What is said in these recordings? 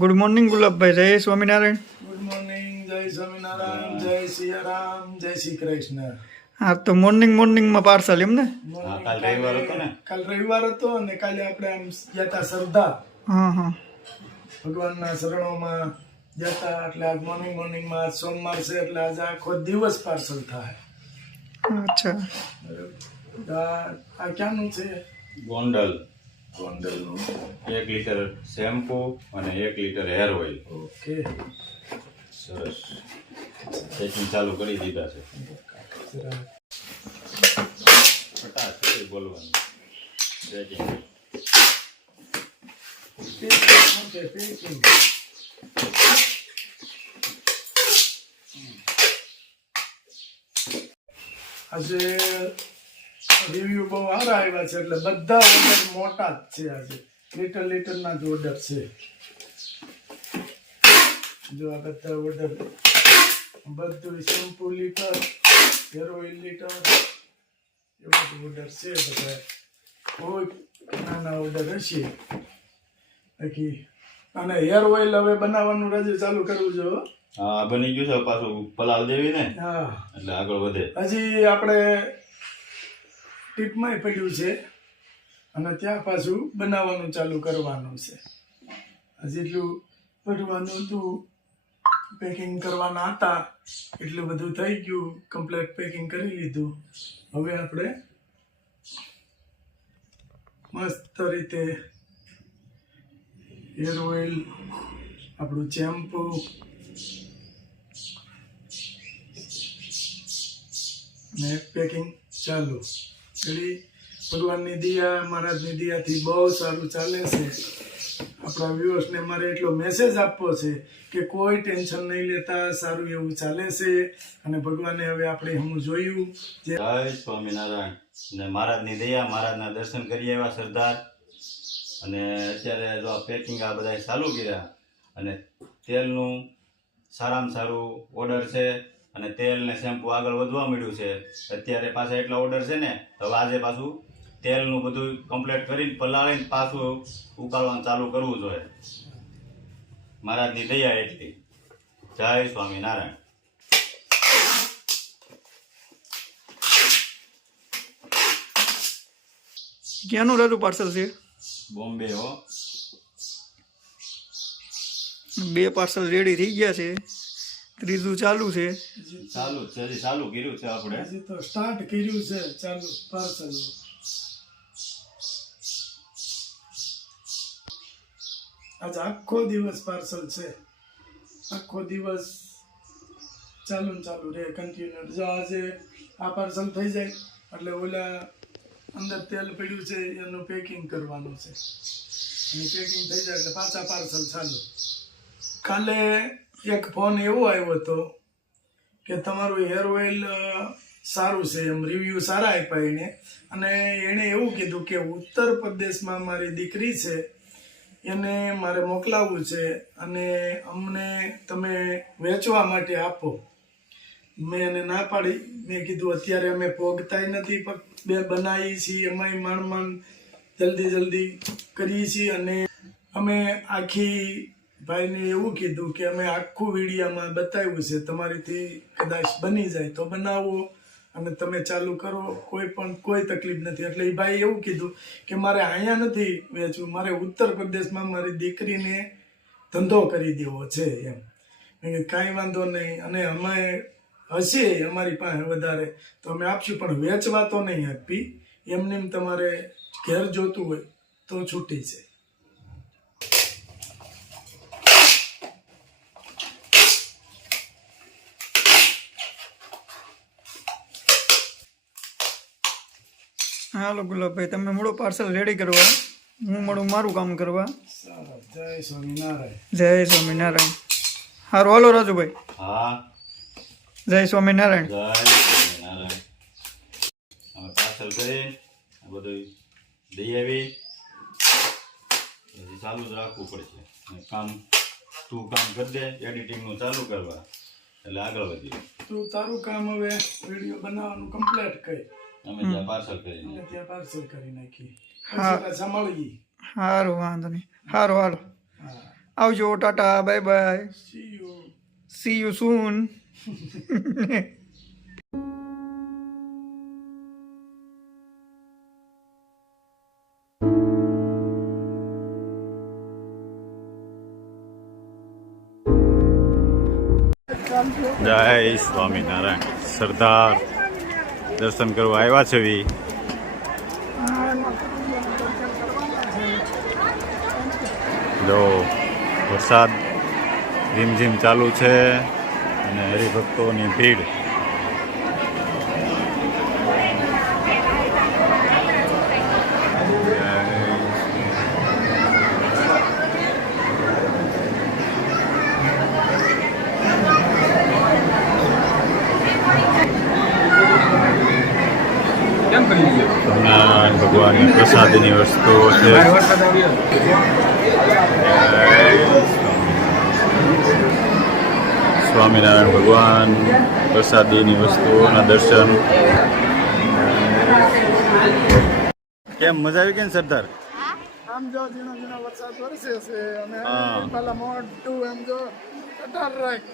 Good morning Gulabbhai. જય Swaminarayan. Good morning. જય સ્વામિનારાયણ. જય સિયારામ. જય શ્રી કૃષ્ણ. હા, તો મોર્નિંગમાં પાર્સલ એમ ને? કાલ રવિવાર હતો અને કાલે આપણે આમ ગયા તા સરદાર. હા. ભગવાનના શરણોમાં જતા એટલે આજ મોર્નિંગમાં આજ સોમવાર છે એટલે આજે આખો દિવસ પાર્સલ થાય. અચ્છા. આ ક્યાંનું છે? ગોંડલનું 1 લીટર શેમ્પુ અને 1 લીટર હેર ઓઇલ. ઓકે, સરસ. પેકિંગ ચાલુ કરી દીધા છે. ફટાફટ બોલવાનું. પેકિંગ આજે રિવ્યુ બહુ સારા આવ્યા છે એટલે બધા ઓર્ડર મોટા જ છે. આજે લીટરના જ ઓર્ડર છે. જો આ બધા ઓર્ડર બધું shampoo litre, hair oil litre એવા જ ઓર્ડર છે. બધા કોઈ નાના ઓર્ડર હશે બાકી. અને હેર ઓઇલ હવે બનાવવાનું રજે ચાલુ કરવું જોઈએ. હા, બની ગયું છે. પાછું પલાળ દેવી ને હા, એટલે આગળ વધે. હજી આપણે ટીપમાં પડ્યું છે અને ત્યાં પાછું બનાવવાનું ચાલુ કરવાનું છે. હજી એટલું ભરવાનું હતું, પેકિંગ કરવાના હતા, એટલું બધું થઈ ગયું. કમ્પ્લીટ પેકિંગ કરી લીધું. હવે આપણે મસ્ત રીતે હેર ઓઇલ, આપણું શેમ્પુ ને પેકિંગ ચાલુ. એટલે ભગવાનની દયા, મહારાજની દયાથી બહુ સારું ચાલે છે. આપણા વ્યુઅર્સને મારે એટલો મેસેજ આપવો છે કે કોઈ ટેન્શન નહીં લેતા, સારું એવું ચાલે છે. અને ભગવાને હવે આપણે હું જોયું. જય સ્વામિનારાયણ. ને મહારાજની દયા, મહારાજના દર્શન કરી આવ્યા સરદાર. અને અત્યારે જો આ પેકિંગ આ બધા ચાલુ કર્યા અને તેલનું સારામાં સારું ઓર્ડર છે. અને તેલ ને શેમ્પુ આગળ વધવા મળ્યું છે. અત્યારે પાછા એટલા ઓર્ડર છે ને, હવે આજે પાછું તેલનું બધું કમ્પ્લીટ કરીને પલાળીને પાછું ઉકાળવાનું ચાલુ કરવું જોઈએ. મહારાજની દયા એટલી. જય સ્વામિનારાયણ. ક્યાંનું રાજુ પાર્સલ છે? બોમ્બે હો. 2 પાર્સલ રેડી થઈ ગયા છે, 3જું ચાલુ છે. ચાલુ છે, હજી ચાલુ કર્યું છે આપણે. હજી તો સ્ટાર્ટ કર્યું છે ચાલુ પાર્સલ. આજે આખો દિવસ પાર્સલ છે. આખો દિવસ ચાલુ ને ચાલુ રે કન્ટિન્યુ. જો આજે આ પાર્સલ થઈ જાય એટલે ઓલા અંદર તેલ પડ્યું છે એનું પેકિંગ કરવાનું છે. અને પેકિંગ થઈ જાય એટલે પાછા પાર્સલ ચાલુ. કાલે એક ફોન એવો આવ્યો હતો કે તમારું હેર ઓઇલ સારું છે, એમ રિવ્યુ સારા આપ્યા એને. અને એણે એવું કીધું કે ઉત્તર પ્રદેશમાં મારી દીકરી છે, એને મારે મોકલાવવું છે અને અમને તમે વેચવા માટે આપો. મેં એને ના પાડી. મેં કીધું અત્યારે અમે પોગતાય નથી, બે બનાવી છીએ, એમાંય માંડ જલ્દી કરીએ છીએ. અને અમે આખી ભાઈને એવું કીધું કે અમે આખું વિડીયામાં બતાવ્યું છે, તમારીથી કદાચ બની જાય તો બનાવો અને તમે ચાલુ કરો, કોઈ તકલીફ નથી. એટલે એ ભાઈ એવું કીધું કે મારે અહીંયા નથી વેચવું, મારે ઉત્તર પ્રદેશમાં મારી દીકરીને ધંધો કરી દેવો છે એમ. કાંઈ વાંધો નહીં, અને અમે હશે અમારી પાસે વધારે તો અમે આપશું, પણ વેચવા તો નહીં આપી. એમને તમારે ઘેર જોતું હોય તો છૂટી છે. હાલો ગુલાબભાઈ, તમે મળો પાર્સલ રેડી કરવા, હું મળું મારું કામ કરવા. જય સ્વામિનારાયણ. જય સ્વામિનારાયણ. સારું, હાલો રાજુભાઈ. હા, જય સ્વામિનારાયણ. જય સ્વામિનારાયણ. અમે પાર્સલ કરી બધું દઈ આવી. હજી ચાલુ જ રાખવું પડશે. તું કામ કરી દે, એડિટિંગનું ચાલુ કરવા એટલે આગળ વધીએ. તું તારું કામ હવે વિડીયો બનાવવાનું કમ્પ્લીટ કરી. અમે ત્યાં પાર્સલ કરીને ત્યાં પાર્સલ કરી નાખી. હા, સંભાળી. સારું, વાંધો નહીં. સારું, હાલો. હા. આવજો, Tata, bye bye, C you. C you સૂન. જય સ્વામિનારાયણ. સરદાર દર્શન કરવા આવ્યા છે. જો વરસાદ ધીમધીમ ચાલુ છે અને હરિભક્તોની ભીડ. સ્વામિનારાયણ ભગવાનની પ્રસાદીની વસ્તુઓ છે. સ્વામિનારાયણ ભગવાન પ્રસાદીની વસ્તુઓના દર્શન. કેમ મજા આવી કેમ સરદાર? આમ જો ઝીણો ઝીણો વરસાદ વરસે છે અને હા. પેલા મોટું એમ જો કટાર રાખ.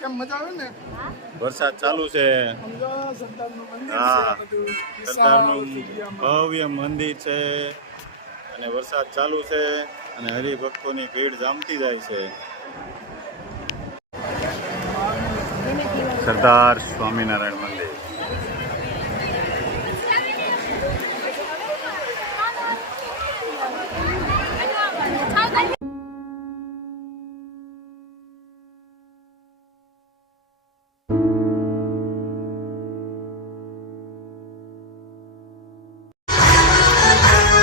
કેમ મજા આવે ને? વરસાદ ચાલુ છે. આમ જો સરદારનું મંદિર હા. છે આ બધું. સરદારનું વિશાળ જગ્યામાં. ભવ્ય મંદિર છે અને વરસાદ ચાલુ છે અને હરિભક્તોની ભીડ જામતી જાય છે. સરદાર સ્વામિનારાયણ મંદિર.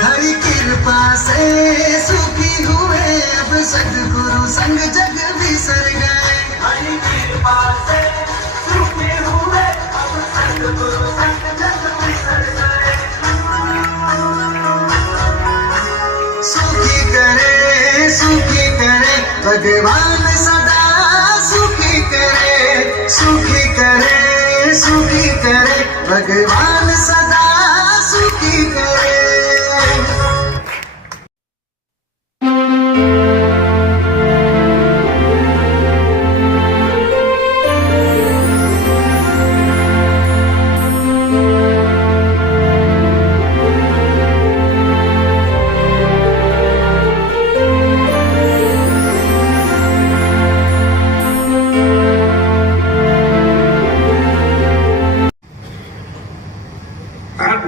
हरि कृपा से सुखी हुए अब सदगुरु संग जग बिसर गए हरि कृपा से सुखी हुए अब सदगुरु संग जग बिसर गए सुखी करे भगवान सदा सुखी करे भगवान सदा सुखी करे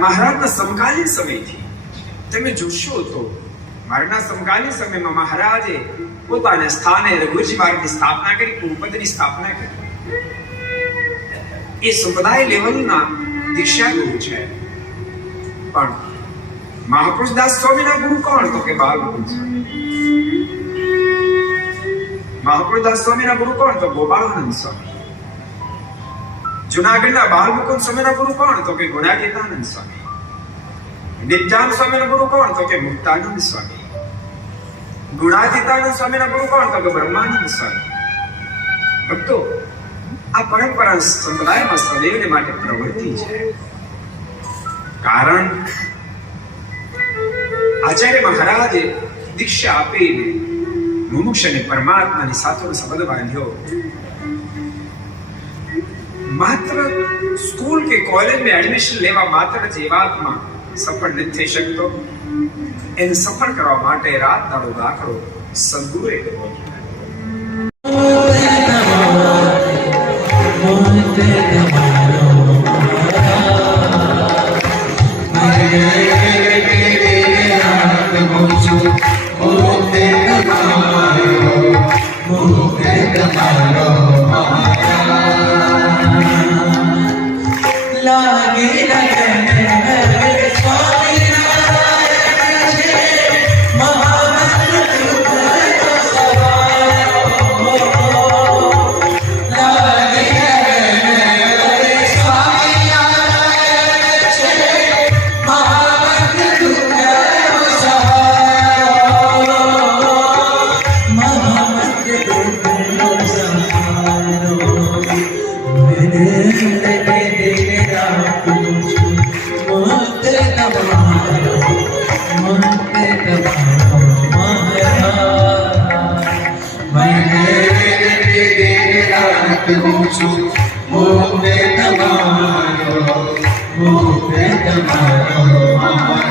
મહારાજના સમકાલીન સમયથી તમે જોશો તો મહારાજના સમકાલીન સમયમાં મહારાજે પોતાના સ્થાને રઘુજી મહારાજની સ્થાપના કરી, ગુરુપદની સ્થાપના કરી. એ સંપ્રદાય લેવલના દીક્ષા ગુરુ છે. પણ મહાપુરુષદાસ સ્વામીના ગુરુ કોણ? તો કે બાલમુકુંદ સ્વામી. મહાપુરુષદાસ સ્વામીના ગુરુ કોણ? તો ગોપાળાનંદ સ્વામી. જુનાગઢના બાલમુકુંદ સ્વામીના ગુરુ કોણ? તો કે ગુણાતીતાનંદ સ્વામી. નિત્યાનંદ સ્વામીના ગુરુ કોણ? તો કે મુક્તાનંદ સ્વામી. ગુણાતીતાનંદ સ્વામીના ગુરુ કોણ? તો કે બ્રહ્માનંદ સ્વામી. ભક્તો, આ પરંપરા સંપ્રદાયમાં સદૈવને માટે પ્રવૃત્તિ છે. કારણ આચાર્ય મહારાજે દીક્ષા આપીને મુમુક્ષને પરમાત્માની સાથેનો સંબંધ બાંધ્યો. માત્ર સ્કૂલ કે કોલેજમાં એડમિશન લેવા માત્ર જીવાત્મા સફળ નથી થઈ શકતો. એને સફળ કરવા માટે રાત દાડો દાખલો સદગુરુએ કર્યો. કરું છું મોભે તમારો મોભે તમારો